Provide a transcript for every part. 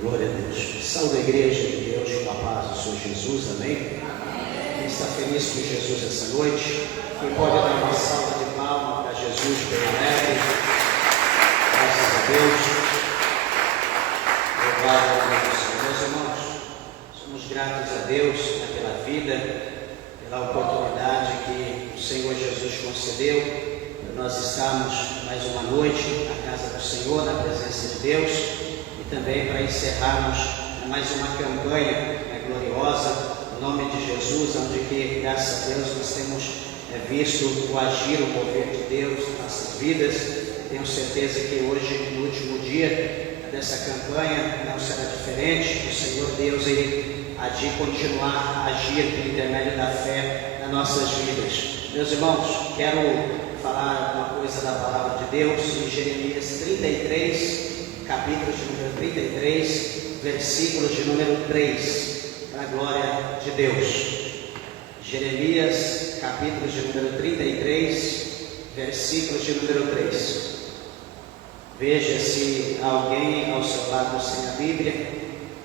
Glória a Deus. Saúde a igreja de Deus com a paz do Senhor Jesus, amém? Quem está feliz com Jesus essa noite? Quem pode dar uma salva de palmas para Jesus bem alegre? Graças a Deus. Louvado ao nome do Senhor. Meus irmãos, somos gratos a Deus pela vida, pela oportunidade que o Senhor Jesus concedeu para nós estarmos mais uma noite na casa do Senhor, na presença de Deus. Também para encerrarmos mais uma campanha gloriosa, em nome de Jesus, onde que, graças a Deus, nós temos visto o agir, o mover de Deus em nossas vidas. Tenho certeza que hoje, no último dia dessa campanha, não será diferente. O Senhor Deus, Ele há de continuar a agir por intermédio da fé nas nossas vidas. Meus irmãos, quero falar uma coisa da palavra de Deus em Jeremias 33, capítulo de número 33, versículo de número 3, para a glória de Deus. Jeremias, capítulo de número 33, versículo de número 3. Veja se alguém ao seu lado sem a Bíblia,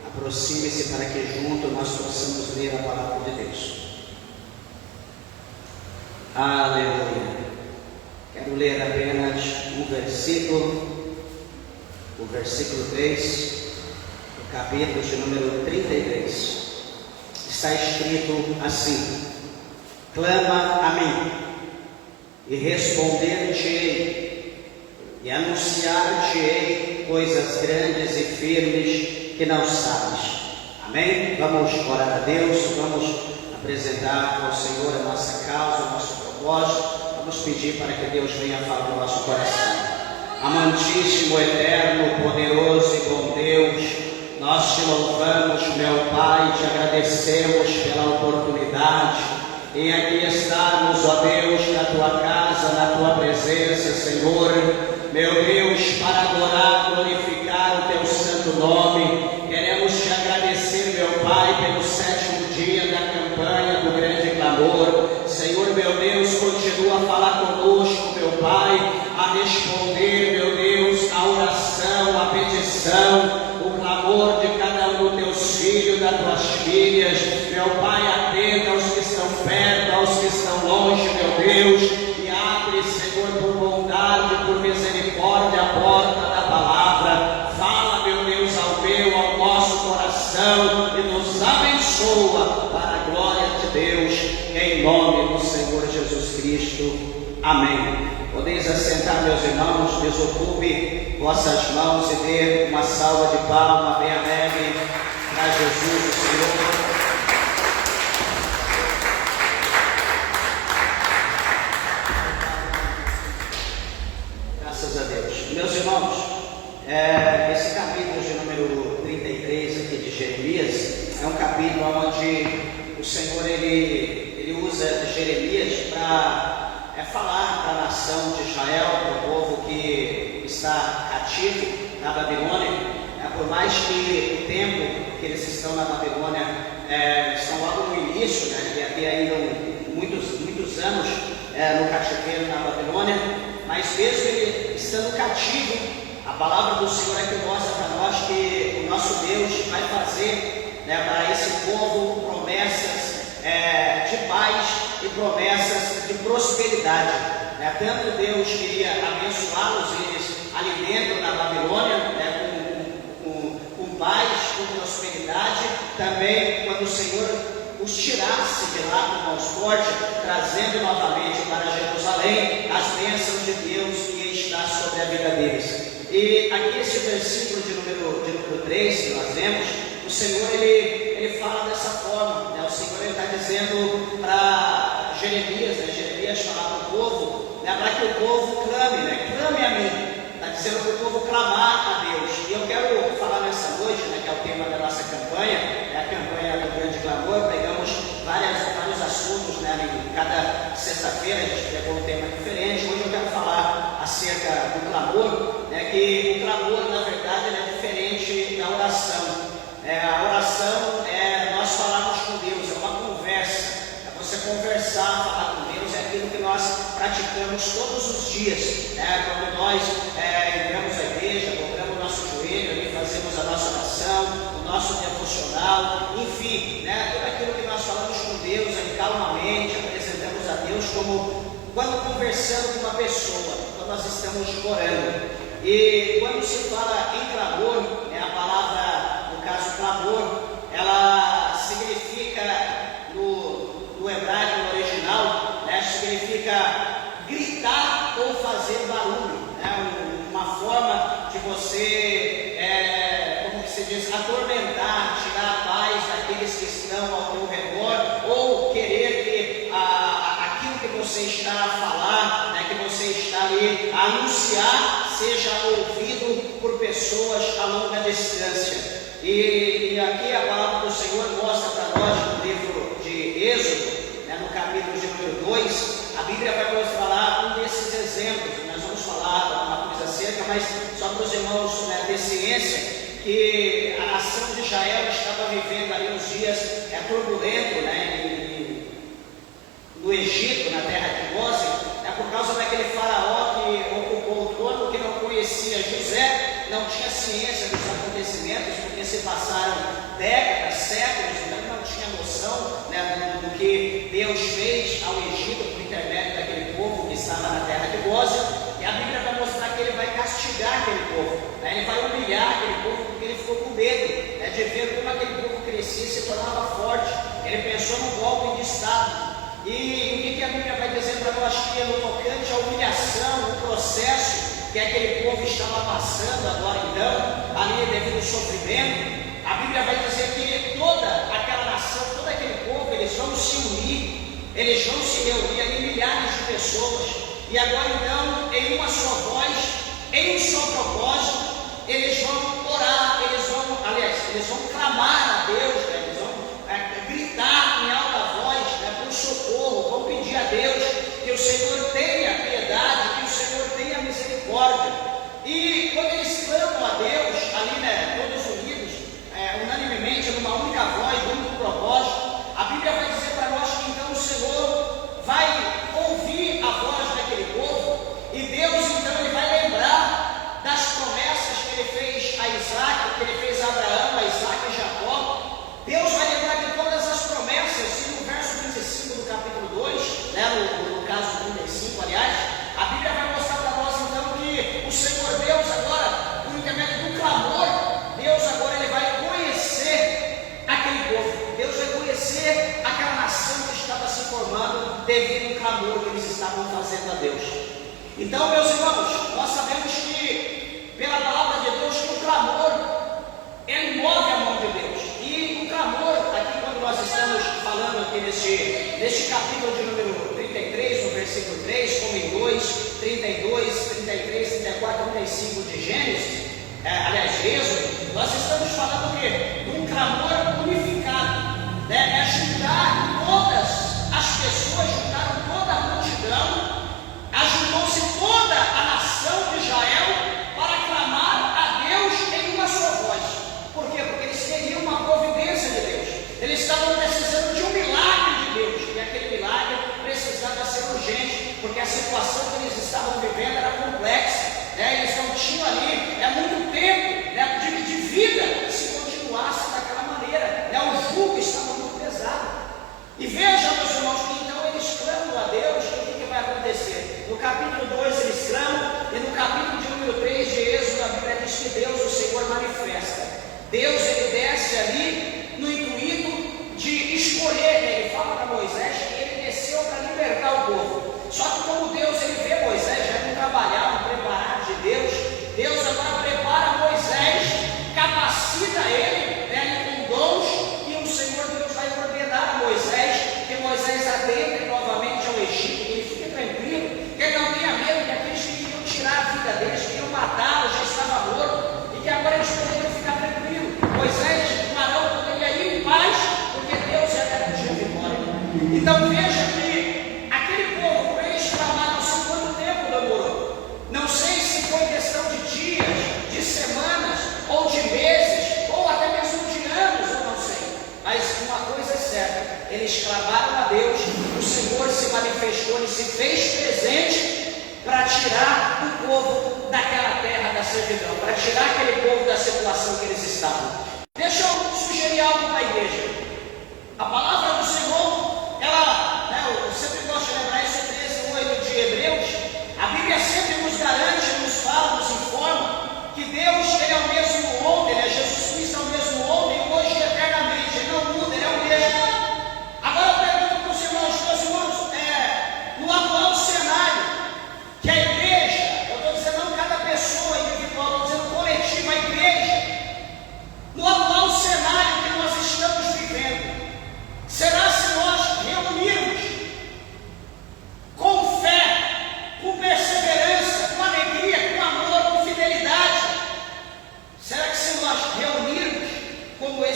aproxime-se para que junto nós possamos ler a palavra de Deus. Aleluia. Quero ler apenas um versículo. O versículo 3, do capítulo de número 33, está escrito assim: clama a mim, e responder-te-ei, e anunciar-te-ei coisas grandes e firmes que não sabes. Amém? Vamos orar a Deus, vamos apresentar ao Senhor a nossa causa, o nosso propósito, vamos pedir para que Deus venha falar no nosso coração. Amantíssimo, eterno, poderoso e bom Deus, nós te louvamos, meu Pai, te agradecemos pela oportunidade em aqui estarmos, ó Deus, na tua casa, na tua presença, Senhor, meu Deus, para adorar, glorificar o teu santo nome. Queremos te agradecer, meu Pai, pelo 7º dia da campanha do grande clamor. Senhor, meu Deus, continua a falar conosco, meu Pai, a responder, meu Deus, a oração, a petição, o clamor de cada um dos teus filhos, das tuas filhas. Meu Pai, atenda aos que estão perto, aos que estão longe, meu Deus, e abre, Senhor, por bondade, por misericórdia, a porta da palavra. Fala, meu Deus, ao nosso coração e nos abençoa para a glória de Deus, em nome do Senhor Jesus Cristo. Amém. Podeis assentar, meus irmãos, desocupe vossas mãos e dê uma salva de palmas bem alegre para Jesus, o Senhor. Graças a Deus. Meus irmãos, esse capítulo de número 33 aqui de Jeremias é um capítulo onde o Senhor ele usa Jeremias para falar para a nação de Israel, para o povo que está cativo na Babilônia. Por mais que o tempo que eles estão na Babilônia estão logo no início, e havia ainda muitos anos no cativeiro na Babilônia, mas mesmo ele estando cativo, a palavra do Senhor é que mostra para nós que o nosso Deus vai fazer para esse povo promessas de paz e promessas de prosperidade. Tanto Deus queria abençoá-los, eles ali dentro na Babilônia, com paz, com prosperidade, também quando o Senhor os tirasse de lá com mãos fortes, trazendo novamente para Jerusalém as bênçãos de Deus que está sobre a vida deles. E aqui esse versículo de número 3 que nós vemos, o Senhor ele fala dessa forma, o Senhor ele está dizendo para Jeremias, Jeremias falar para o povo, para que o povo clame, clame a mim, está dizendo para o povo clamar a Deus. E eu quero falar nessa noite, que é o tema da nossa campanha, é a campanha do grande clamor. Pegamos vários assuntos, em cada sexta-feira a gente pegou um tema diferente. Hoje eu quero falar acerca do clamor, que o clamor na verdade é diferente da oração. A oração é nós falarmos com Deus, é uma conversa, é você conversar, falar com Deus, é aquilo que nós praticamos todos os dias, quando nós entramos à igreja, dobramos o nosso joelho, ali fazemos a nossa oração, como quando conversando com uma pessoa, quando nós estamos orando. E quando se fala em clamor, a palavra, no caso clamor, ela significa, no hebraico, no original, significa gritar ou fazer barulho, uma forma de você, como que se diz, atormentar, tirar a paz daqueles que estão ao teu redor, ou querer que aquilo que você está a falar, que você está ali a anunciar, seja ouvido por pessoas a longa distância. E aqui a palavra do Senhor mostra para nós, no livro de Êxodo, no capítulo de número 2, a Bíblia vai nos falar um desses exemplos. Nós vamos falar alguma coisa acerca, mas só para os irmãos ter ciência que a nação de Israel estava vivendo ali uns dias turbulentos, no Egito, na terra de Gósen, por causa daquele faraó que ocupou o trono, que não conhecia José, não tinha ciência dos acontecimentos, porque se passaram décadas, séculos, então não tinha noção do que Deus fez ao Egito por intermédio daquele povo que estava na terra de Gósen. E a Bíblia vai mostrar que ele vai castigar aquele povo, ele vai humilhar aquele povo, porque ele ficou com medo de ver como aquele povo crescia e se tornava forte. Ele pensou num golpe de Estado. E o que a Bíblia vai dizer para nós que no tocante à humilhação, o processo que aquele povo estava passando agora então, ali devido ao sofrimento, a Bíblia vai dizer que toda aquela nação, todo aquele povo, eles vão se unir, eles vão se reunir ali, milhares de pessoas, e agora então, em uma só voz, em um só propósito, eles vão orar, eles vão clamar a Deus, eles vão gritar em alta voz, por socorro, vão pedir a Deus que o Senhor tenha piedade, que o Senhor tenha misericórdia. E quando eles clamam a Deus, ali, todos unidos, unanimemente, numa única voz, num único propósito, a Bíblia vai dizer para nós que então o Senhor vai ouvir a voz daquele povo, e Deus então ele vai lembrar das promessas que ele fez a Isaac, que ele fez a Abraão, a Isaac e Jacó. Deus vai lembrar de todas as promessas, e no verso 25 do capítulo 2, no caso 35, aliás, a Bíblia vai mostrar para nós então que o Senhor Deus agora, por intermédio do clamor, Deus agora ele vai conhecer aquele povo, Deus vai conhecer aquela nação que estava se formando devido ao clamor que eles estavam fazendo a Deus. Então, meus irmãos, nós sabemos que pela palavra de Deus que o clamor ele move a mão de Deus. E o clamor, aqui quando nós estamos falando aqui neste capítulo de número 33, no versículo 3, como em 2, 32, 33, 34, 35 de Gênesis, aliás, Êxodo, nós estamos falando o quê? De um clamor unificado, juntar todas as pessoas, juntaram toda a multidão, ajuntou-se toda a nação de Israel para clamar a Deus em uma só voz. Por quê? Porque eles queriam uma providência de Deus, eles estavam precisando de um milagre de Deus, e aquele milagre precisava ser urgente, porque a situação que eles estavam vivendo era complexa, eles não tinham ali muito tempo de vida se continuasse daquela maneira, o jugo estava muito pesado. E veja, meus irmãos, que então eles clamam a Deus, e o que vai acontecer? No capítulo 2 eles clamam, e no capítulo de número 3 de Êxodo, a Bíblia diz que Deus, o Senhor, manifesta. Deus, ele desce ali no intuito de escolher, ele fala para Moisés que ele desceu para libertar o povo. Só que como Deus, ele vê Moisés já no trabalhar, no preparar de Deus, Deus agora prepara Moisés, capacita ele, com dons, e o Senhor Deus vai ordenar a Moisés que Moisés adentre novamente ao Egito, que ele fique tranquilo, que ele não tenha medo que aqueles que queriam tirar a vida deles, queriam matá-lo, já estava morto, e que agora eles poderiam ficar tranquilos. Moisés, o Arão, poderia ir em paz, porque Deus já era de vitória. Então veja que aquele povo, para eles clamaram, não sei quanto tempo demorou, não sei se foi questão de dias, de semanas, ou de meses, ou até mesmo de anos, eu não sei, mas uma coisa é certa, eles clamaram a Deus, o Senhor se manifestou, ele se fez presente para tirar o povo daquela terra da servidão, para tirar aquele povo da situação que eles estavam. Deixa eu sugerir algo para a igreja. A palavra do Senhor, eu sempre gosto de lembrar esse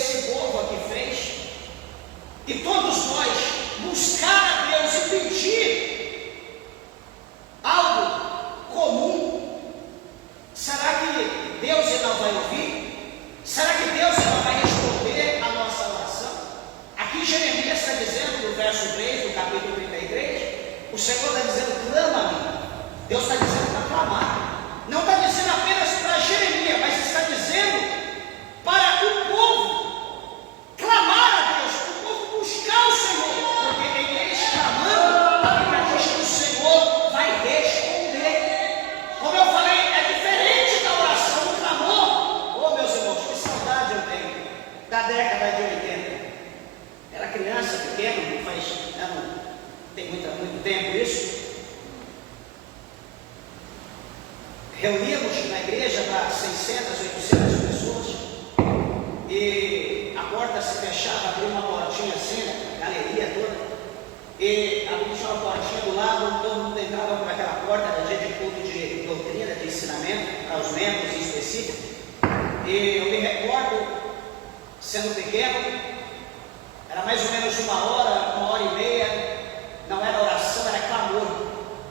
esse povo aqui fez, e todos nós buscar a Deus e pedir algo comum, será que Deus não vai ouvir? Será que Deus não vai responder a nossa oração? Aqui Jeremias está dizendo, no verso 3 do capítulo 33, o Senhor está dizendo, clama-me. Deus está dizendo para clamar. Não está dizendo apenas para Jeremias, mas está dizendo para o povo clamar a Deus, para o povo buscar o Senhor, porque em eles clamando, a Bíblia diz que o Senhor vai responder. Como eu falei, é diferente da oração, do clamor. Oh, meus irmãos, que saudade eu tenho da década de 80. Era criança, pequeno, não tem muito tempo isso. Reuníamos na igreja para 600, 800 pessoas, e a porta se fechava, abria uma portinha assim, a galeria toda, e abria uma portinha do lado, todo mundo entrava por aquela porta, era dia de culto de doutrina, de ensinamento, para os membros em específico, e eu me recordo, sendo pequeno, era mais ou menos 1 hora e meia, não era oração, era clamor,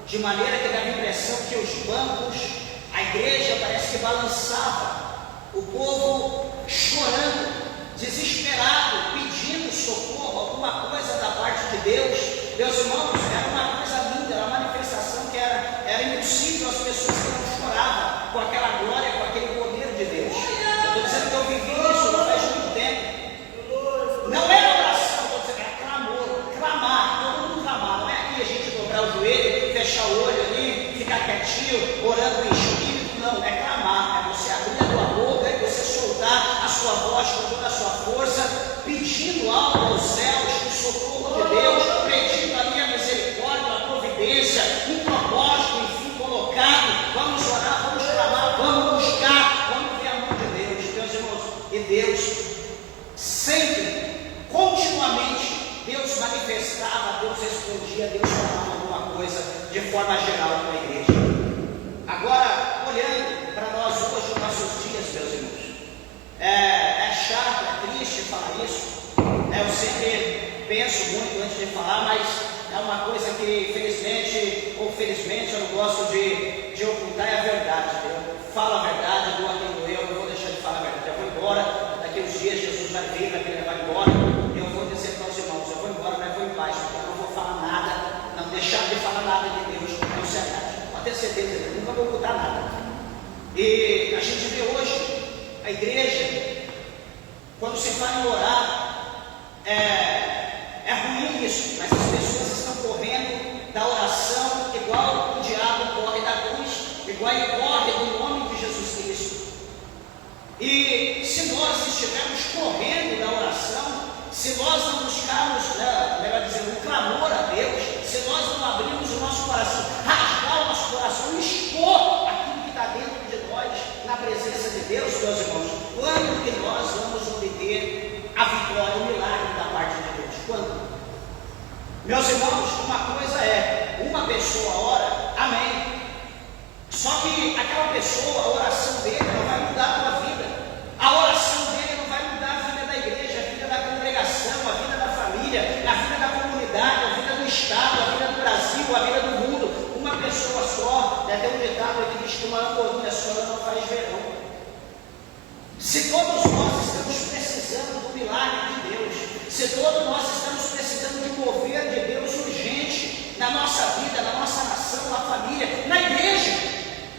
de maneira que dava a impressão que os bancos, a igreja parece que balançava, o povo chorando, desesperado, pedindo socorro, alguma coisa da parte de Deus. Meus irmãos, era uma coisa linda, era uma manifestação que era impossível as pessoas que não choravam com aquela glória, com aquele poder de Deus. Eu estou dizendo que eu vivi isso não faz muito tempo. Não era oração, estou dizendo, era clamor, clamar, todo mundo clamar. Não é aqui a gente dobrar o joelho, fechar o olho ali, ficar quietinho, orando em espírito. Não, é clamar, é você abrir a tua boca e você soltar a sua voz com toda a sua força, pedindo algo aos céus, o socorro de Deus, pedindo ali a misericórdia, a providência, um propósito, enfim, colocado. Vamos orar, vamos clamar, vamos buscar, vamos ver a mão de Deus, meus irmãos. E Deus, sempre, continuamente, Deus manifestava, Deus respondia, Deus falava alguma coisa de forma geral com a igreja. Agora, olhando para nós hoje, os nossos dias, meus irmãos, é chato, é triste falar isso, eu sempre penso muito antes de falar, mas é uma coisa que, felizmente ou felizmente, eu não gosto de ocultar, é a verdade. Eu falo a verdade, dou a quem doeu, eu não vou deixar de falar a verdade. Eu vou embora, daqui uns dias Jesus vai vir, vai me levar embora, e eu vou dizer para os irmãos, eu vou embora, mas vou em paz, porque eu não vou falar nada, não deixar de falar nada de Deus, porque não se verdade. Pode ter certeza, eu nunca vou ocultar nada. E a gente vê hoje a igreja, quando se fala em orar, é ruim isso, mas as pessoas estão correndo da oração igual o diabo corre da cruz, igual ele corre do nome de Jesus Cristo. E se nós estivermos correndo da oração, se nós não buscarmos, melhor dizendo, um clamor a Deus, se nós não abrirmos o nosso coração, rasgar o nosso coração, expor aquilo que está dentro de nós, na presença de Deus, meus irmãos, quando que nós vamos obter a vitória, o milagre da parte de Deus? Quando? Meus irmãos, uma coisa é, uma pessoa ora, amém, só que aquela pessoa, a oração dele não vai mudar a tua vida, a oração dele não vai mudar a vida da igreja, a vida da congregação, a vida da família, a vida da comunidade, a vida do estado, a vida do Brasil, a vida do mundo. Uma pessoa só, tem um ditado que diz que uma andorinha só não faz verão. Se todos nós estamos precisando do milagre de Deus, se todos nós estamos precisando de mover de Deus urgente na nossa vida, na nossa nação, na família, na igreja,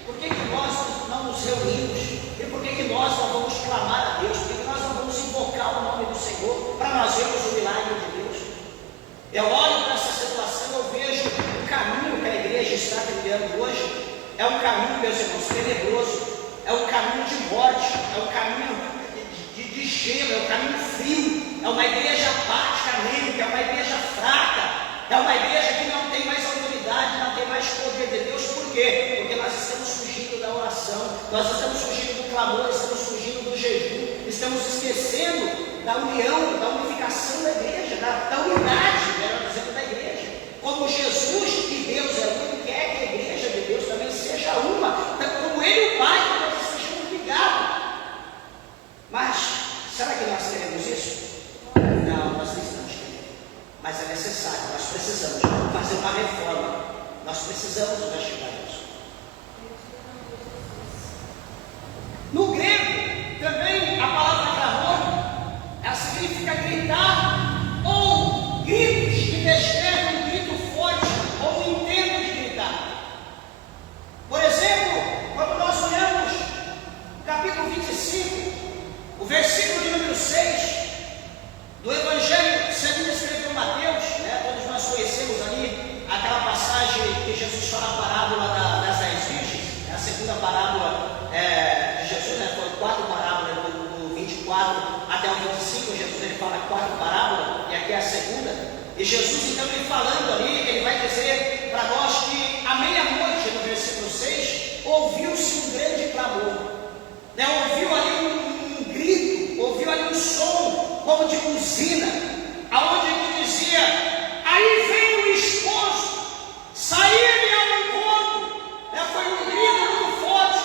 por que nós não nos reunimos? E por que nós não vamos clamar a Deus? Por que nós não vamos invocar o nome do Senhor para nós vermos o milagre de Deus? Eu olho para essa situação, eu vejo o caminho que a igreja está trilhando hoje, é um caminho, meus irmãos, tenebroso, é um caminho de morte, é um caminho de gelo, é um caminho frio, é uma igreja apática, anêmica, é uma igreja fraca, é uma igreja que não tem mais autoridade, não tem mais poder de Deus. Por quê? Porque nós estamos fugindo da oração, nós estamos fugindo do clamor, estamos fugindo do jejum, estamos esquecendo da união, da unificação da igreja, da unidade, melhor dizendo, da igreja. Como Jesus e Deus é um, quer que a igreja de Deus também seja uma, como Ele e o Pai, que nós estejamos ligados. Mas será que nós queremos isso? precisamos fazer uma reforma. Nós precisamos investigar isso. No grego, também, a palavra clamor, ela significa gritar, ou gritos que descrevem um grito forte, ou um intento de gritar. Por exemplo, quando nós olhamos o capítulo 25, o versículo de número 6, do Evangelho segundo escreveu Mateus, todos nós conhecemos ali aquela passagem que Jesus fala a parábola das 10 virgens, a segunda parábola de Jesus, foram 4 parábolas do 24 até o 25, Jesus ele fala 4 parábolas, e aqui é a segunda, e Jesus então ele falando ali, ele vai dizer para nós que à meia-noite, no versículo 6, ouviu-se um grande clamor, ouviu ali um grito, ouviu ali um som, como de buzina, aonde ele dizia, aí vem o esposo, sair-lhe ao encontro, foi um grito muito forte,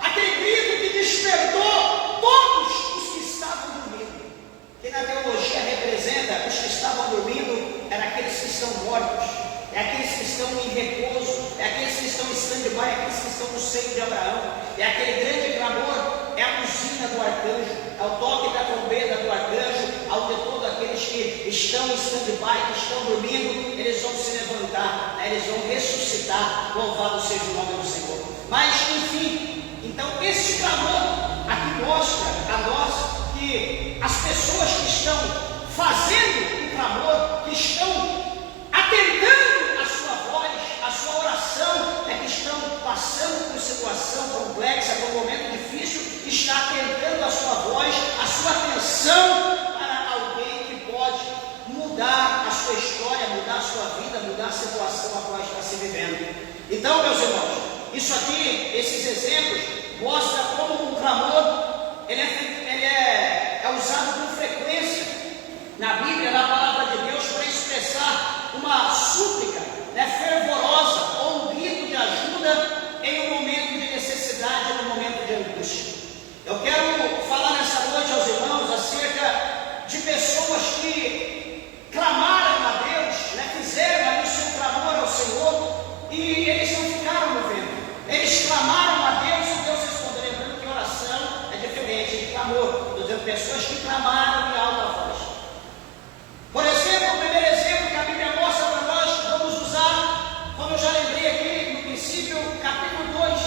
aquele grito que despertou todos os que estavam dormindo, que na teologia representa os que estavam dormindo, eram aqueles que estão mortos, é aqueles que estão em repouso, é aqueles que estão em stand-by, é aqueles que estão no seio de Abraão, é aquele grande clamor, é a buzina do arcanjo, é o toque da trombeta do arcanjo, onde todos aqueles que estão em stand-by, que estão dormindo, eles vão se levantar, eles vão ressuscitar, louvado seja o nome do Senhor. Mas enfim, então esse clamor aqui mostra a nós que as pessoas que estão fazendo o clamor, que estão atentando a sua voz, a sua oração, que estão passando por situação complexa, por um momento difícil, está atentando a sua voz, a sua atenção para alguém que pode mudar a sua história, mudar a sua vida, mudar a situação a qual está se vivendo. Então, meus irmãos, isso aqui, esses exemplos, mostram como um clamor, ele é usado com frequência na Bíblia, na palavra de Deus, para expressar uma súplica fervorosa ou um grito de ajuda em um momento de necessidade, em um momento de angústia. Eu quero falar nessa noite aos irmãos acerca de pessoas que clamaram a Deus, fizeram ali o seu clamor ao Senhor e eles não ficaram no vento. Eles clamaram a Deus e Deus respondeu. Lembrando que oração é diferente de clamor. Estou dizendo pessoas que clamaram em alta voz. Por exemplo, o primeiro exemplo que a Bíblia mostra para nós, vamos usar, como eu já lembrei aqui no princípio, capítulo 2,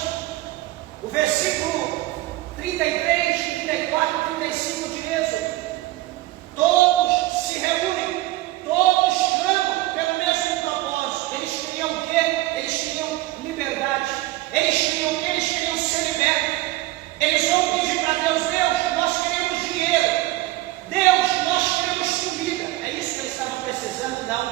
o versículo 33, 34, 35 de Êxodo. Todos se reúnem, todos clamam pelo mesmo propósito. Eles queriam o quê? Eles queriam liberdade. Eles queriam o quê? Eles queriam ser libertos. Eles vão pedir para Deus, Deus, nós queremos dinheiro. Deus, nós queremos comida. É isso que eles estavam precisando? Não.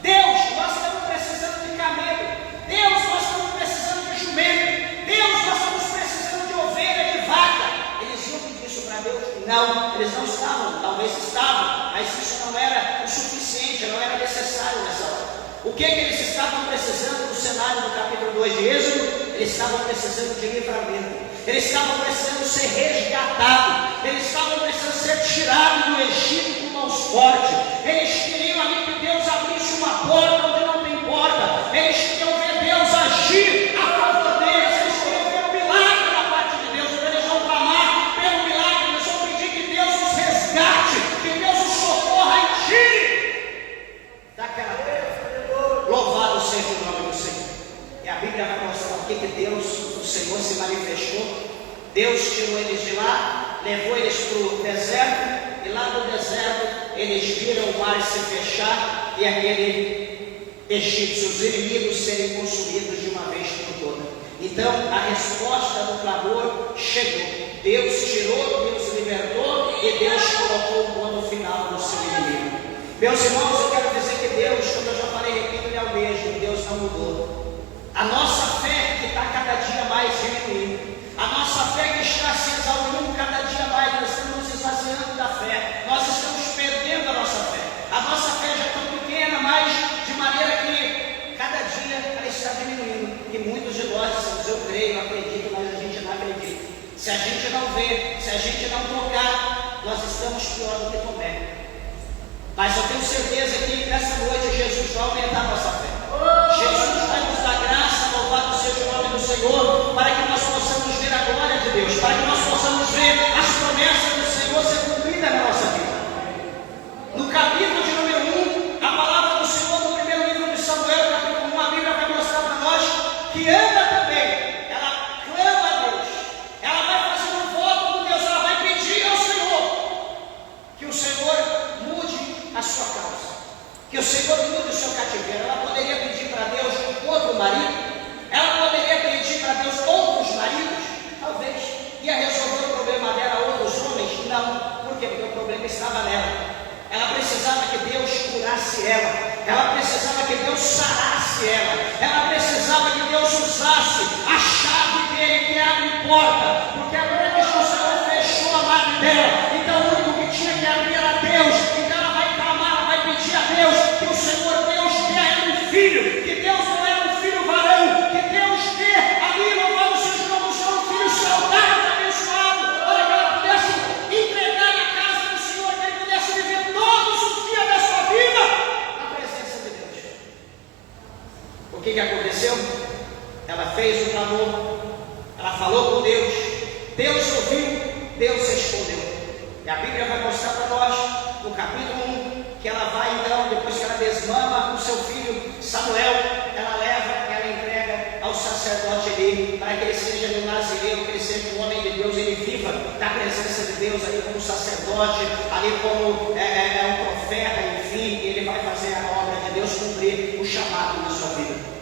Deus, nós estamos precisando de camelo. Deus, nós estamos precisando de jumento. Deus, nós estamos precisando de ovelha, de vaca. Eles iam pedir isso para Deus? Não, eles não estavam, talvez estavam, mas isso não era o suficiente, não era necessário nessa hora. O que eles estavam precisando no cenário do capítulo 2 de Êxodo? Eles estavam precisando de livramento. Eles estavam precisando ser resgatados. Eles estavam precisando ser tirados do Egito com mãos fortes. Eles queriam ali que Deus abrisse uma porta onde não tem porta. Eles queriam ver Deus agir a favor deles. Eles queriam ver o milagre da parte de Deus. Eles vão clamar pelo milagre. Eles vão pedir que Deus os resgate, que Deus os socorra e tire daquela terra. Louvado seja o nome do Senhor. E a Bíblia vai mostrar o que Deus, o Senhor, se manifestou. Deus tirou eles de lá, levou eles para o deserto, e lá no deserto eles viram o mar se fechar e aquele egípcio, os inimigos serem consumidos de uma vez por toda. Então a resposta do clamor chegou. Deus tirou, Deus libertou e Deus colocou o ponto final no seu inimigo. Meus irmãos, eu quero dizer que Deus, como eu já falei, repito, Ele é o mesmo, Deus não mudou. A nossa fé que está cada dia mais diminuindo, a nossa fé que está se exaurindo cada dia mais, nós estamos nos esvaziando da fé, nós estamos perdendo a nossa fé. A nossa fé já é tão pequena, mas de maneira que cada dia ela está diminuindo. E muitos de nós dizemos, eu creio, eu acredito, mas a gente não acredita. Se a gente não vê, se a gente não tocar, nós estamos pior do que Tomé. Mas eu tenho certeza que nessa noite Jesus vai aumentar a nossa fé. Jesus vai nos dar graça, louvado seja o nome do Senhor, para que nós possamos ver a glória de Deus, para que nós possamos ver as promessas do Senhor ser cumpridas na nossa vida. No capítulo de número 1, a palavra do Senhor no primeiro livro de Samuel, capítulo 1, a Bíblia vai mostrar para nós que Ana também, ela clama a Deus, ela vai fazer um voto com Deus, ela vai pedir ao Senhor que o Senhor mude a sua causa, que o Senhor mude o seu cativeiro. Ela poderia pedir para Deus outro marido, ela poderia pedir para Deus outros maridos, talvez ia resolver o problema dela, outros homens, não. Por quê? Porque o problema estava nela. Ela precisava que Deus curasse ela precisava que Deus sarasse ela precisava que Deus usasse a chave dele que abre porta, porque agora que o Senhor fechou a madre dela, então o único que tinha que abrir era Deus. Então ela vai clamar, ela vai pedir a Deus que o Senhor Deus dê a ela um filho, que Deus não é um filho varão, que Deus dê ali, louvado seja o nome do Senhor, um filho saudável, abençoado, para que ela pudesse entregar na casa do Senhor, que ele pudesse viver todos os dias da sua vida na presença de Deus. O que aconteceu? Ela fez o clamor, ela falou com Deus, Deus ouviu, Deus respondeu. E a Bíblia vai mostrar para nós, no capítulo 1, que ela vai então, depois que ela desmama o seu filho Samuel, ela leva, ela entrega ao sacerdote ali, para que ele seja um nazireu, que ele seja um homem de Deus, ele viva da presença de Deus ali como sacerdote, ali como um profeta, enfim, ele vai fazer a obra de Deus, cumprir o chamado na sua vida.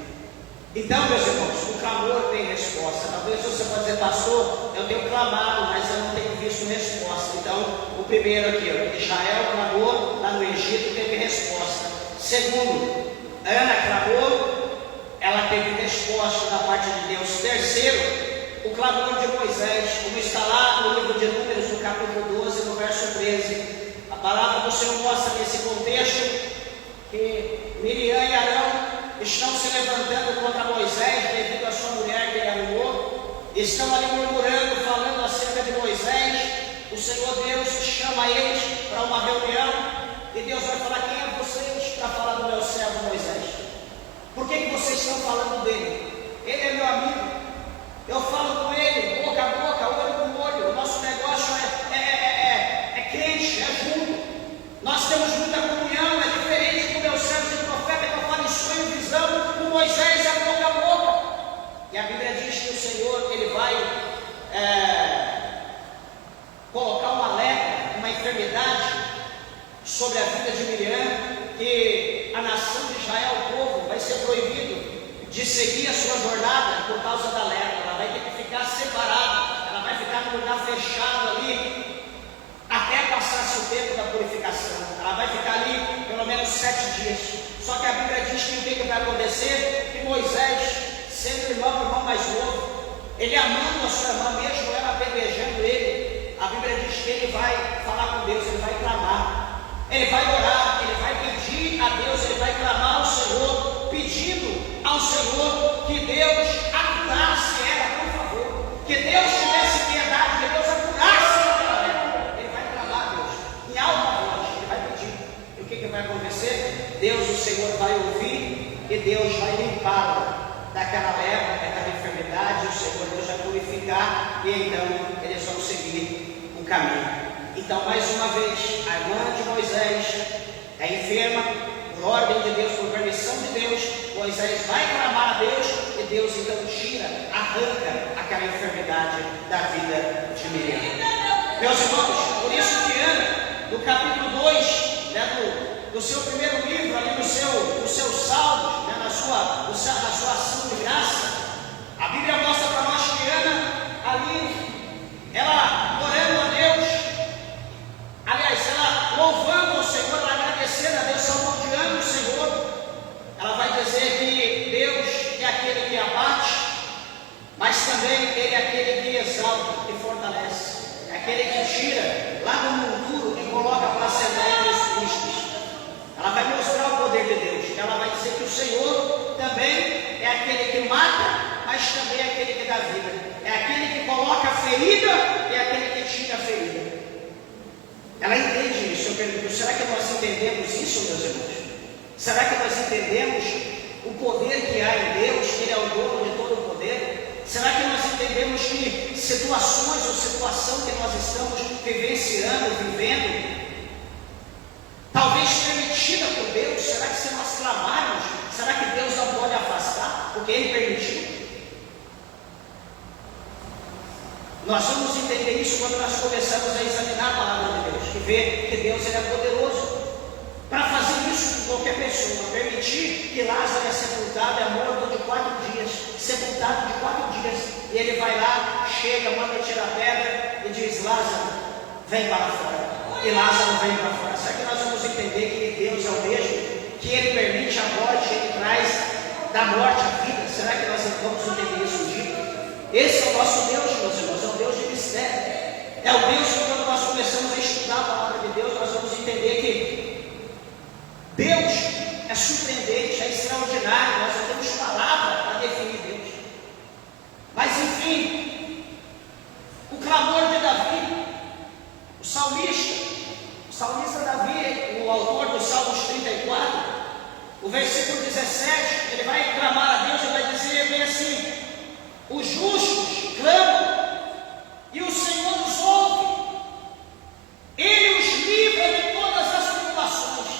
Então, meus irmãos, o clamor tem resposta. Talvez você pode dizer, pastor, eu tenho clamado, mas eu não tenho visto resposta. Então, o primeiro aqui, Israel clamou lá no Egito, teve resposta. Segundo, Ana clamou, ela teve resposta da parte de Deus. Terceiro, o clamor de Moisés, como está lá no livro de Números, no capítulo 12, no verso 13. A palavra do Senhor mostra nesse contexto que Miriam e Arão estão se levantando contra Moisés devido à sua mulher que ele arrumou, estão ali murmurando, falando acerca de Moisés. O Senhor Deus chama eles para uma reunião e Deus vai falar: quem é vocês para falar do meu servo Moisés? Por que vocês estão falando dele? Ele é meu amigo, eu falo com ele boca a boca, olho com olho, o nosso negócio é quente, é junto, nós temos muita comunhão, é diferente do meu servo de profeta que eu falo em sonho e visão, com Moisés é boca a boca. E a Bíblia diz que o Senhor, ele vai colocar uma lepra, uma enfermidade sobre a vida de Miriam, que a nação de Israel, o povo, vai ser proibido de seguir a sua jornada por causa da lepra. Ela vai ter que ficar separada, ela vai ficar num lugar fechado ali, até passar-se o tempo da purificação. Ela vai ficar ali pelo menos 7 dias. Só que a Bíblia diz que o que vai acontecer? Que Moisés, sendo o irmão mais novo, ele amando a sua irmã, mesmo ela apedrejando ele, a Bíblia diz que ele vai falar com Deus, ele vai clamar, ele vai orar, ele vai pedir a Deus, ele vai clamar ao Senhor, pedindo ao Senhor que Deus acurasse ela, por favor, que Deus tivesse piedade, que Deus acurasse ela. Ele vai clamar a Deus, em alta voz, ele vai pedir. E o que vai acontecer? Deus, o Senhor, vai ouvir e Deus vai limpá-la daquela lepra, daquela enfermidade. O Senhor Deus vai purificar e então eles vão seguir o caminho. Então, mais uma vez, a irmã de Moisés é enferma, por ordem de Deus, por permissão de Deus. Moisés vai clamar a Deus e Deus então tira, arranca aquela enfermidade da vida de Miriam. Meus irmãos, por isso que Ana, no capítulo 2, do seu primeiro livro, ali no seu salmo, na sua ação de graça, a Bíblia mostra para nós que Ana, ali, ela orando a Deus, aliás, ela louvando ao Senhor, ela agradecendo a Deus, salmodiando o Senhor, ela vai dizer que Deus é aquele que abate, mas também Ele é aquele que exalta, que fortalece, é aquele que tira lá do monturo e coloca para sentar entre os tristes. Ela vai mostrar o poder de Deus. Ela vai dizer que o Senhor também é aquele que mata, mas também é aquele que dá vida. É aquele que coloca a ferida e é aquele que pergunto, será que nós entendemos isso, meus irmãos? Será que nós entendemos o poder que há em Deus, que Ele é o dono de todo o poder? Será que nós entendemos que situações ou situação que nós estamos vivenciando, vivendo, talvez permitida por Deus, será que se nós clamarmos, será que Deus não pode afastar, porque Ele permitiu? Nós vamos entender isso quando nós começamos a examinar a palavra de Deus, e ver que Deus Ele é poderoso para fazer isso com qualquer pessoa, permitir que Lázaro é sepultado, é morto de 4 dias, sepultado de 4 dias, e ele vai lá, chega, manda tirar a pedra e diz: Lázaro, vem para fora. E Lázaro vem para fora. Será que nós vamos entender que Deus é o mesmo? Que Ele permite a morte, Ele traz da morte a vida? Será que nós vamos entender isso um dia? Esse é o nosso Deus, meus irmãos, é o Deus de mistério. É o Deus que, quando nós começamos a estudar a palavra de Deus, nós vamos entender que Deus é surpreendente, é extraordinário. Nós não temos palavra para definir Deus. Mas enfim, o clamor de Davi, o salmista Davi, o autor dos Salmos 34, o versículo 17, ele vai clamar a Deus e vai dizer bem assim: os justos clamam e o Senhor os ouve, Ele os livra de todas as tribulações.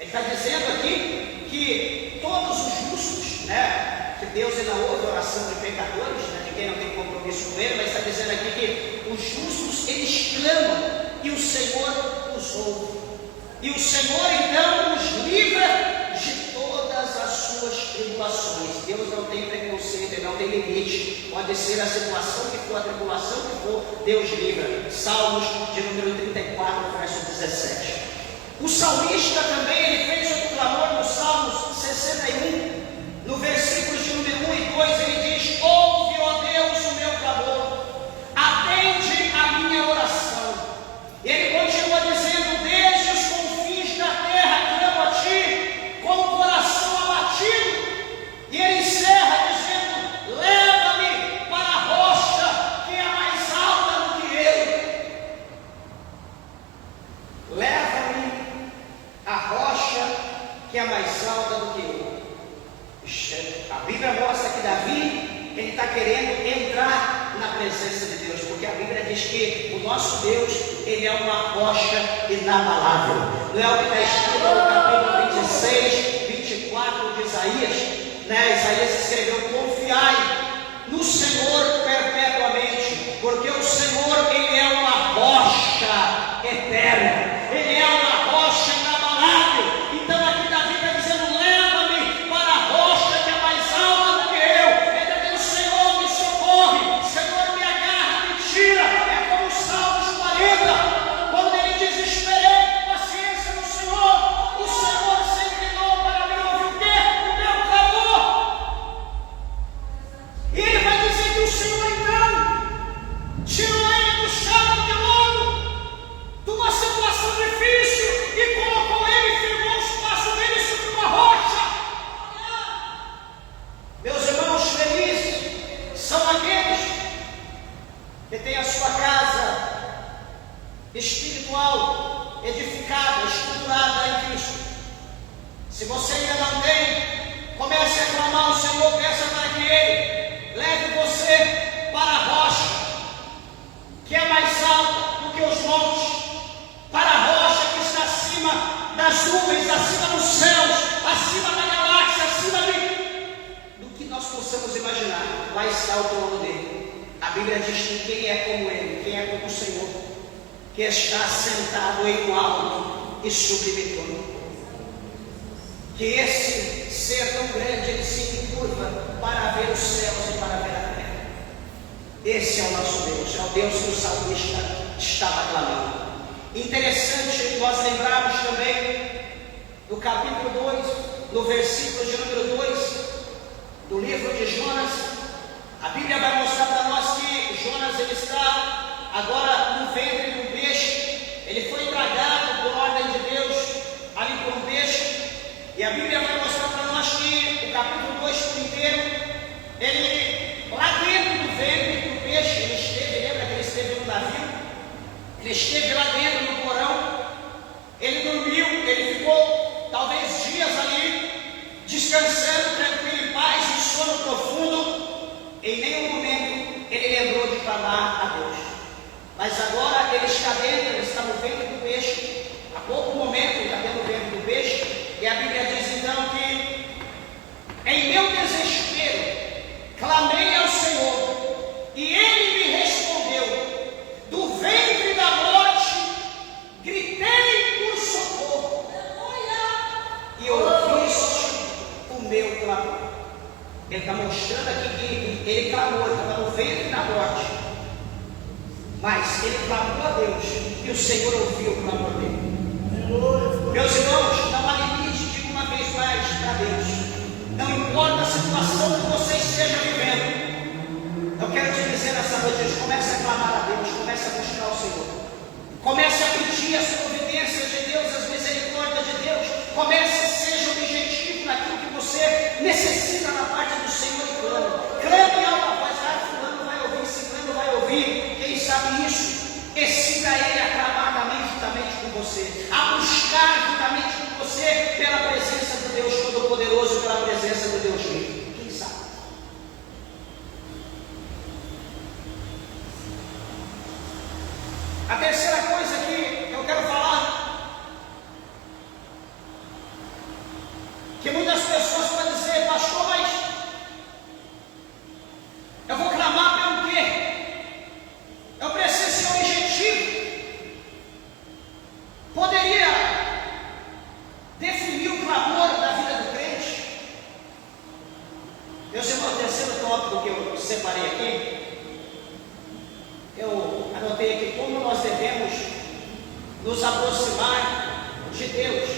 Ele está dizendo aqui que todos os justos, que Deus ele não ouve a oração de pecadores, de quem não tem compromisso com Ele, mas está dizendo aqui que os justos eles clamam e o Senhor os ouve. E o Senhor então os livra de todas as suas tribulações. Deus não tem preconceito, Ele não tem limite. Pode ser a situação que for, a tribulação que for, Deus livra. Salmos de número 34, verso 17. O salmista também ele fez outro clamor no Salmos 61, no versículo de número 1 e 2, ele diz: ouve, ó Deus, o meu clamor, atende a minha oração. E ele continua dizendo: desde os confins da terra clamo a ti, com o coração abatido. E ele encerra dizendo: leva-me para a rocha que é mais alta do que eu. Leva-me à rocha que é mais alta do que eu. A Bíblia mostra que Davi ele está querendo entrar na presença de Deus, porque a Bíblia diz que o nosso Deus ele é uma rocha inabalável. Não é o que está escrito no capítulo 26, 24 de Isaías? Isaías escreveu: confiai no Senhor perpetuamente, porque o Senhor ele é uma rocha eterna, Ele é uma rocha inabalável. Então aqui Davi está dizendo: leva-me para a rocha que é mais alta do que eu. Ele está dizendo: Senhor, me socorre, Senhor, me agarra, me tira. É como o Salmos 40, quando ele diz: esperei com paciência no Senhor, o Senhor se inclinou para me ouvir o quê? O meu clamor. E ele vai dizer que o Senhor então tirou ele do chão de lodo, de uma situação difícil, e colocou ele, firmou os passos dele sobre uma rocha. Meus irmãos, felizes são aqueles que têm a sua casa espiritual edificada, estruturada em Cristo. Se você ainda não tem, comece a clamar ao Senhor, peça para que Ele leve você para a rocha que é mais alta do que os montes, para a rocha que está acima das nuvens, acima dos céus, acima da galáxia, acima do que nós possamos imaginar. Lá está o trono dele. A Bíblia diz que quem é como ele, quem é como o Senhor, que está sentado em um alto e sublime trono. Que esse ser tão grande ele se encurva para ver os céus e para ver a terra. Esse é o nosso Deus, é o Deus que o salmista estava clamando. Interessante nós lembrarmos também do capítulo 2, no versículo de número 2 do livro de Jonas. A Bíblia vai mostrar para nós que Jonas ele está agora no ventre do peixe. Ele foi tragado por ordem de Deus ali por um peixe. E a Bíblia vai mostrar para nós que o capítulo 2 por inteiro, ele lá dentro do ventre do peixe, ele esteve, lembra que ele esteve no navio? Ele esteve lá dentro no porão, Senhor ouviu o clamor dele. Meus irmãos, não há limite, digo uma vez mais para Deus. Não importa a situação que você esteja vivendo. Eu quero te dizer nessa noite, comece a clamar a Deus, comece a buscar o Senhor. Comece a pedir as providências de Deus, as misericórdias de Deus. Comece, seja objetivo naquilo que você necessita na parte do Senhor e clame. Clame em alta voz, fulano vai ouvir, ciclano vai ouvir. Quem sabe isso? Excita ele a clamar também juntamente com você, a buscar juntamente com você pela presença de Deus Todo-Poderoso, pela presença de Deus vivo. Quem sabe? A terceira coisa que eu quero falar, que muitas pessoas podem dizer, pastor, mas eu vou clamar pelo quê? Eu preciso ser objetivo. Poderia definir o clamor da vida do crente? Meus irmãos, o terceiro tópico que eu separei aqui, eu anotei aqui como nós devemos nos aproximar de Deus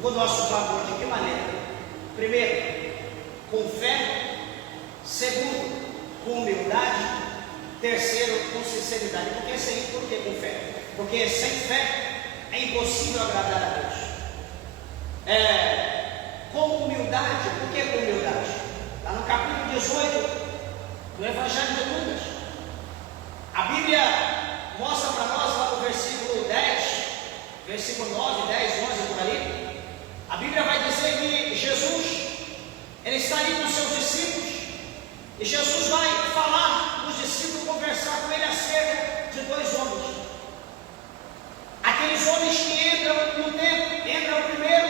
com o nosso clamor. De que maneira? Primeiro, com fé. Segundo, com humildade. Terceiro, com sinceridade. Por que com fé? Porque sem fé é impossível agradar a Deus. Com humildade. Por que com humildade? Lá no capítulo 18 do Evangelho de Lucas, a Bíblia mostra para nós lá no versículo 10, versículo 9, 10, 11 por ali. A Bíblia vai dizer que Jesus, ele está ali com seus discípulos, e Jesus vai falar com os discípulos, conversar com ele acerca de dois homens. Aqueles homens que entram no templo. Entra o primeiro,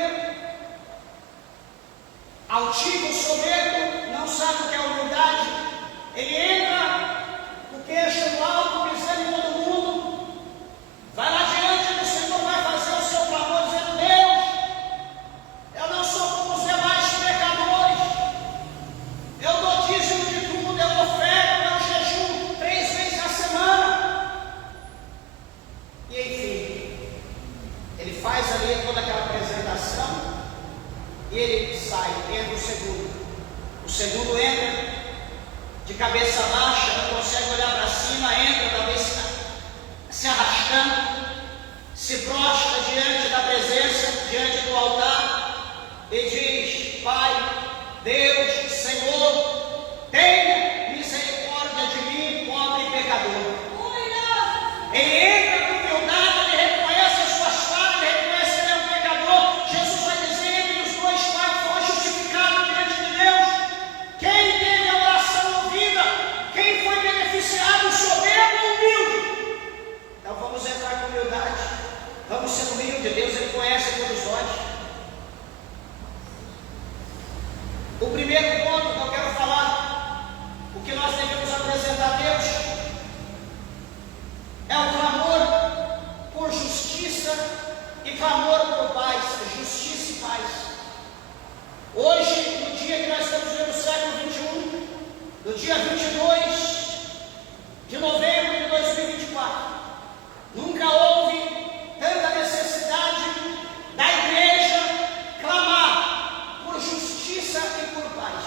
altivo, soberbo, não sabe o que é humildade. Ele entra com o queixo no alto, pisando em todo mundo, vai lá diante do Senhor, vai fazer o seu clamor, dizendo: Deus, eu não sou como os demais pecadores, eu dou dízimo de tudo, eu oferto meu jejum 3 vezes na semana. E enfim, ele faz ali toda aquela apresentação e ele sai. Entra o segundo. O segundo entra de cabeça baixa, não consegue olhar para cima, entra talvez se arrastando, se prostra diante da presença, diante do altar e diz: Pai, Deus, Senhor, tenha misericórdia de mim, pobre pecador. Ele entra com humildade, ele reconhece as suas falhas, ele reconhece que ele é um pecador. Jesus vai dizer: entre os dois, qual foi justificado diante de Deus? Quem teve a oração ouvida? Quem foi beneficiado? Soberbo ou humilde? Então vamos entrar com humildade, vamos ser humildes. Deus, ele conhece todos nós. O primeiro ponto que eu quero falar, o que nós devemos apresentar a Deus, é o clamor por justiça e clamor por paz. Justiça e paz. Hoje, no dia que nós estamos vivendo o século 21, no dia 22 de novembro de 2024, nunca houve tanta necessidade da igreja clamar por justiça e por paz.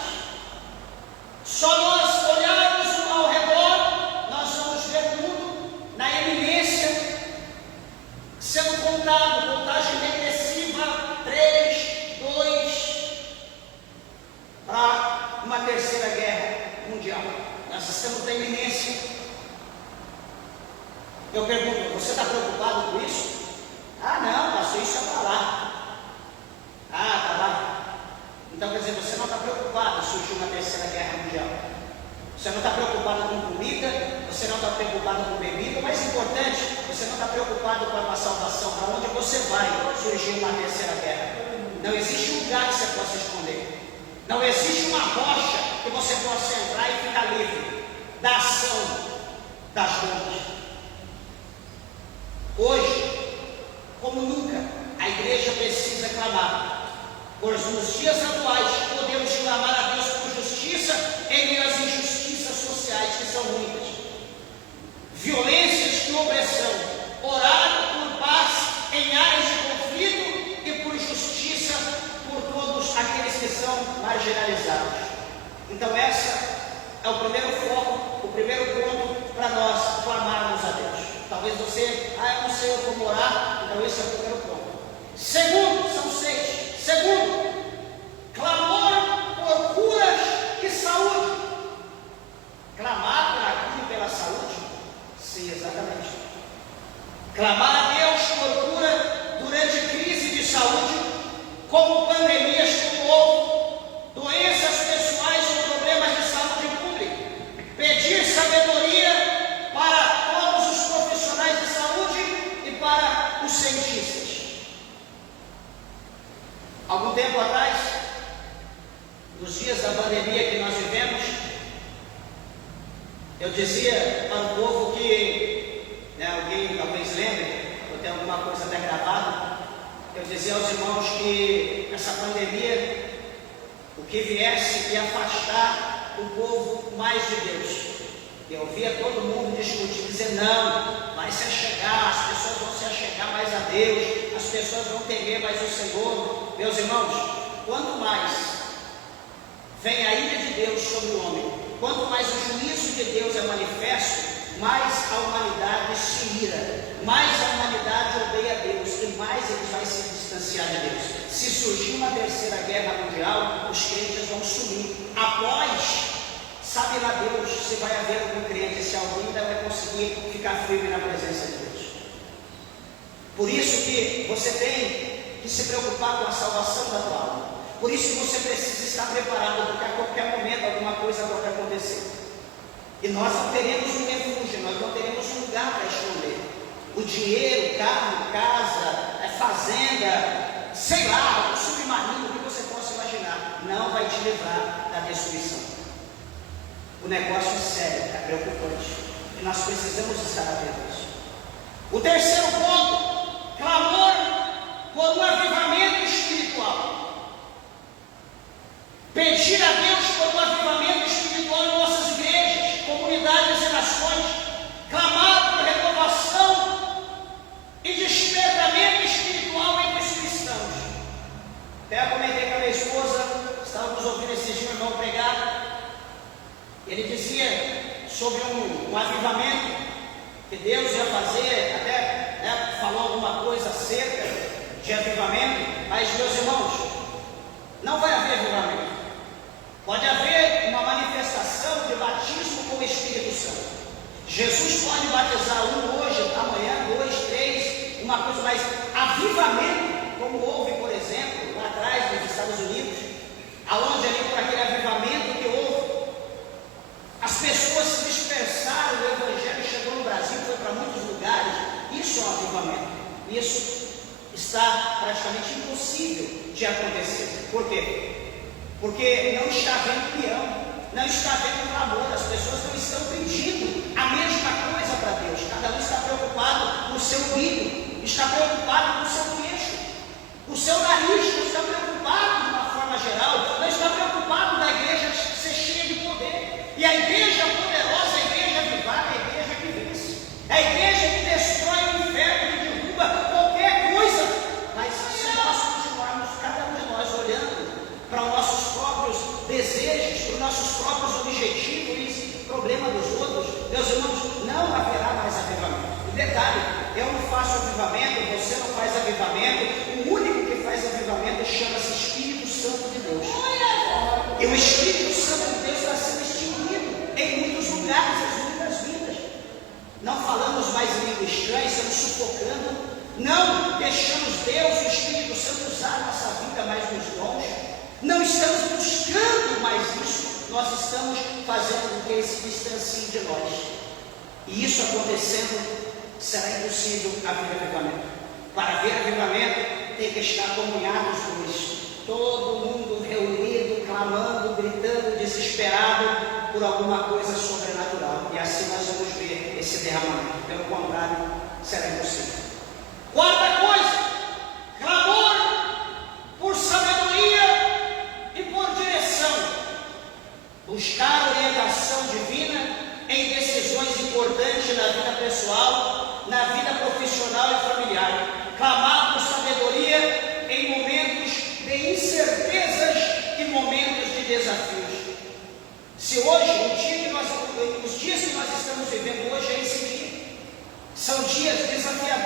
Só nós olharmos ao redor, nós vamos ver o mundo na eminência, sendo contado, contagem regressiva, 3, 2, para uma terceira guerra mundial. Nós estamos na eminência. Eu pergunto: você está preocupado com isso? Ah, não, pastor, isso é para lá. Ah, está lá. Então quer dizer, você não está preocupado se surgir uma terceira guerra mundial. Você não está preocupado com comida, você não está preocupado com bebida. O mais importante, você não está preocupado com a salvação. Para onde você vai surgir uma terceira guerra? Não existe lugar que você possa esconder. Não existe uma rocha que você possa entrar e ficar livre da ação das bombas. Hoje, como nunca, a igreja precisa clamar. Pois nos dias atuais podemos clamar a Deus por justiça em meio às injustiças sociais, que são muitas. Violências e opressão. Senhor for morar. Então esse é o primeiro ponto. Segundo, são 6. Segundo, clamor por curas e saúde. Clamar pela cura e pela saúde? Sim, exatamente. Clamar a Deus por cura durante crise de saúde, como pandemias como houve, doenças pessoais ou problemas de saúde pública. Pedir sabedoria para todos os profissionais de saúde e para os cientistas. Algum tempo atrás, nos dias da pandemia que nós vivemos, eu dizia para o povo que, alguém talvez lembre, ou tem alguma coisa até gravada, eu dizia aos irmãos que essa pandemia, o que viesse ia afastar o povo mais de Deus. Eu via todo mundo discutir, dizer não, vai se achegar, as pessoas vão se achegar mais a Deus, as pessoas vão temer mais o Senhor. Meus irmãos, quanto mais vem a ira de Deus sobre o homem, quanto mais o juízo de Deus é manifesto, mais a humanidade se ira, mais a humanidade odeia a Deus e mais ele vai se distanciar de Deus. Se surgir uma terceira guerra mundial, os crentes vão sumir. Após, sabe lá Deus se vai haver algum crente, se alguém ainda vai conseguir ficar firme na presença de Deus. Por isso que você tem que se preocupar com a salvação da tua alma. Por isso que você precisa estar preparado, porque a qualquer momento alguma coisa pode acontecer. E nós não teremos um refúgio, nós não teremos um lugar para esconder. O dinheiro, carro, casa, fazenda, sei lá, o submarino, o que você possa imaginar, não vai te livrar da destruição. O negócio é sério, é preocupante. E nós precisamos estar atentos. O terceiro ponto, clamor por um avivamento espiritual. Pedir a Deus por um avivamento espiritual em nossas igrejas, comunidades e nações. Clamar por renovação e despertamento espiritual entre os cristãos. Até comentei com a minha esposa, estávamos ouvindo esse dia um irmão pregar. Ele dizia sobre um avivamento que Deus ia fazer, até falou alguma coisa acerca de avivamento, mas meus irmãos, não vai haver avivamento. Pode haver uma manifestação de batismo com o Espírito Santo. Jesus pode batizar um hoje, amanhã, 2, 3, uma coisa, mas avivamento, como houve, por exemplo, lá atrás nos Estados Unidos, aonde ali por aquele avivamento que houve, as pessoas se dispersaram, o Evangelho chegou no Brasil, foi para muitos lugares. Isso é um avivamento. Isso está praticamente impossível de acontecer. Por quê? Porque não está havendo união, não está havendo clamor, as pessoas não estão pedindo a mesma coisa para Deus. Cada um está preocupado com o seu umbigo, está preocupado com o seu queixo, o seu nariz, não está preocupado de uma forma geral, não está preocupado da igreja ser cheia de poder. E a igreja poderosa, a igreja avivada, é a igreja que vence, é a igreja que destrói o inferno, que derruba qualquer coisa. Mas se nós continuarmos, cada um de nós, olhando para os nossos próprios desejos, para os nossos próprios objetivos, problema dos outros, meus irmãos, não haverá mais avivamento. E detalhe, eu não faço avivamento, você não faz avivamento, o único que faz avivamento chama-se Espírito Santo de Deus. E o Espírito Santo de Deus está sendo extinguido em muitos lugares, em muitas vidas. Não falamos mais em língua estranha, estamos sufocando, não deixamos Deus, o Espírito Santo, usar a nossa vida mais nos dons. Não estamos buscando mais isso, nós estamos fazendo com que ele se distancie de nós. E isso acontecendo, será impossível haver avivamento. Para haver avivamento, tem que estar comunhados dois. Todo mundo reunido, clamando, gritando, desesperado por alguma coisa sobrenatural. E assim nós vamos ver esse derramamento. Pelo contrário, será impossível. Quarta coisa, clamor por sabedoria e por direção. Buscar orientação divina em decisões importantes na vida pessoal, na vida profissional e familiar. Clamar por sabedoria em momentos de incertezas e momentos de desafios. Se hoje, os dias que nós estamos vivendo hoje é esse dia, são dias desafiadores.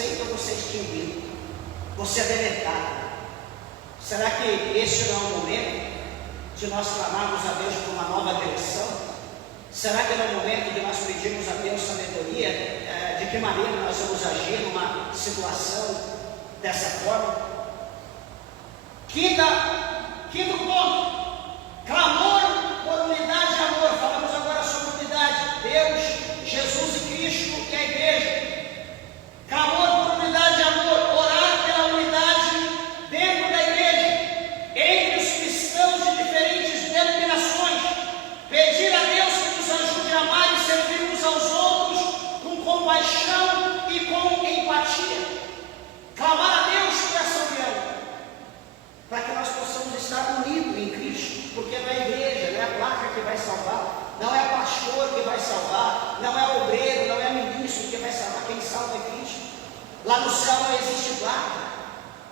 aceita ou você é extinguido? Você é deletado? Será que este não é o momento de nós clamarmos a Deus por uma nova direção? Será que não é o momento de nós pedirmos a Deus sabedoria? De que maneira nós vamos agir numa situação dessa forma? Quinto ponto, clamor por unidade e amor. Falamos agora sobre unidade, Deus, Jesus e Cristo e a igreja. Clamor por unidade e amor, orar pela unidade dentro da igreja, entre os cristãos de diferentes denominações, pedir a Deus que nos ajude a amar e servir uns aos outros com compaixão e com empatia. Clamar a Deus por essa união, para que nós possamos estar unidos em Cristo, porque não é a igreja, não é a placa que vai salvar, não é o pastor que vai salvar, não é o obreiro, não é o ministro que vai salvar. Quem salva é Cristo. Lá no céu não existe placa.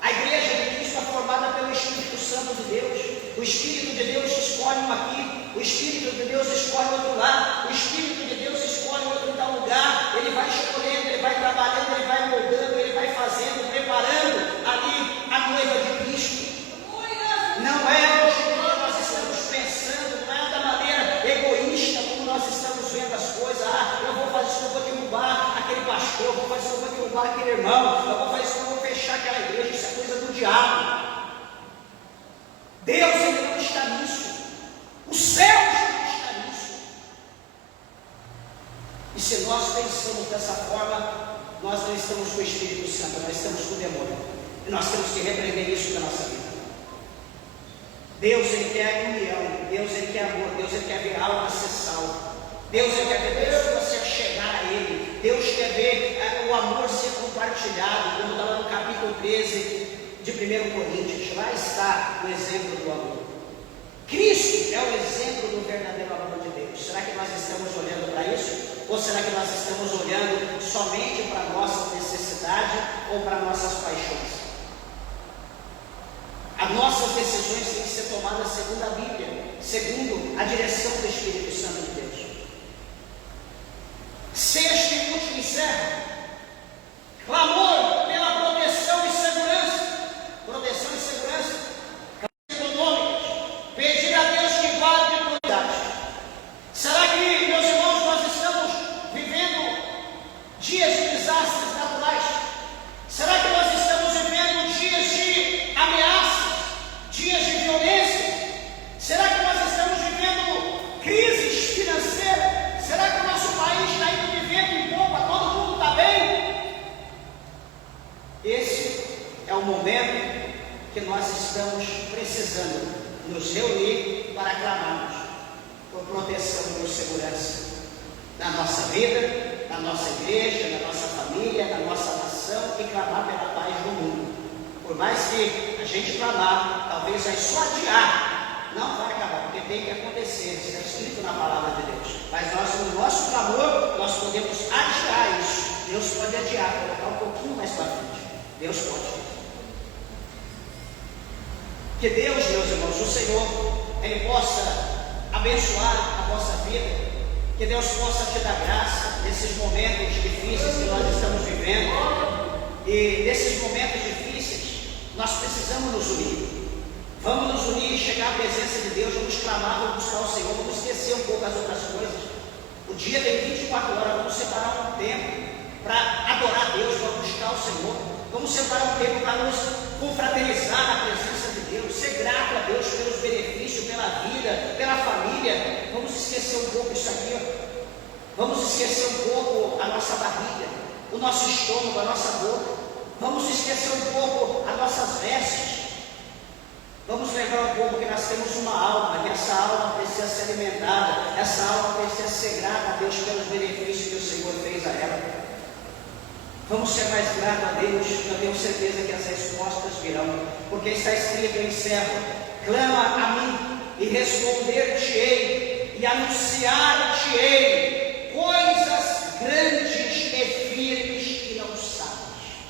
A igreja de Cristo é formada pelo Espírito Santo de Deus. O Espírito de Deus escolhe um aqui, o Espírito de Deus escolhe outro lá, o Espírito de Deus escolhe outro em tal lugar. Ele vai escolhendo, ele vai trabalhando, ele vai moldando, ele vai fazendo, preparando ali a noiva de Cristo. Não é hoje que nós estamos pensando, não é da maneira egoísta como nós estamos vendo as coisas. Eu vou fazer isso, eu vou derrubar aquele pastor, eu vou fazer isso, eu vou derrubar aquele irmão, eu vou fazer isso, eu vou fechar aquela igreja. Isso é coisa do diabo. Deus ainda não está nisso. O céu não está nisso. E se nós pensamos dessa forma, nós não estamos com o Espírito Santo, nós estamos com o demônio. E nós temos que repreender isso da nossa vida. Deus, Ele quer união, Deus, Ele quer amor, Deus, Ele quer ver alma ser salvo, Deus, Ele quer ver pessoas se chegar a Ele, Deus quer ver o amor ser compartilhado, como está lá no capítulo 13 de 1 Coríntios, lá está o exemplo do amor. Cristo é o exemplo do verdadeiro amor de Deus. Será que nós estamos olhando para isso? Ou será que nós estamos olhando somente para a nossa necessidade ou para nossas paixões? As nossas decisões têm que ser tomadas segundo a Bíblia, segundo a direção do Espírito Santo de Deus. Sexto e último encerro, clamor pela proteção e segurança. Proteção e segurança econômicas. Pedir a Deus que guarde e proteja. Será que, meus irmãos, nós estamos vivendo dias de desastres naturais? Será que nós estamos vivendo dias de ameaça? Dias de violência? Será que nós estamos vivendo crises financeiras? Será que o nosso país está indo vivendo em bomba? Todo mundo está bem? Esse é o momento que nós estamos precisando nos reunir para clamarmos por proteção e por segurança na nossa vida, na nossa igreja, na nossa família, na nossa nação, e clamar pela paz do mundo. Por mais que a gente clamar, talvez vai só adiar, não vai acabar, porque tem que acontecer, está escrito na palavra de Deus. Mas nós, no nosso clamor, nós podemos adiar isso. Deus pode adiar, colocar um pouquinho mais para frente. Deus pode. Que Deus, meus irmãos, o Senhor, Ele possa abençoar a vossa vida. Que Deus possa te dar graça nesses momentos difíceis que nós estamos vivendo. E nesses momentos difíceis, nós precisamos nos unir. Vamos nos unir e chegar à presença de Deus. Vamos clamar, vamos buscar o Senhor. Vamos esquecer um pouco as outras coisas. O dia tem 24 horas. Vamos separar um tempo para adorar a Deus, para buscar o Senhor. Vamos separar um tempo para nos confraternizar na presença de Deus. Ser grato a Deus pelos benefícios, pela vida, pela família. Vamos esquecer um pouco isso aqui, ó. Vamos esquecer um pouco a nossa barriga, o nosso estômago, a nossa boca. Vamos esquecer um pouco as nossas vestes. Vamos lembrar um pouco que nós temos uma alma, que essa alma precisa ser alimentada, essa alma precisa ser grata a Deus pelos benefícios que o Senhor fez a ela. Vamos ser mais gratos a Deus. Eu tenho certeza que as respostas virão, porque está escrito: eu encerro, clama a mim e responder-te-ei e anunciar-te-ei coisas grandes e firmes que não sabes.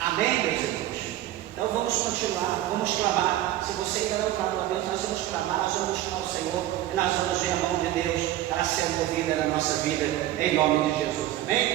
Amém, meus irmãos? Então vamos continuar, vamos clamar. Se você ainda não clamou a Deus, nós vamos clamar, nós vamos buscar o Senhor, e nós vamos ver a mão de Deus para ser movida na nossa vida, em nome de Jesus. Amém?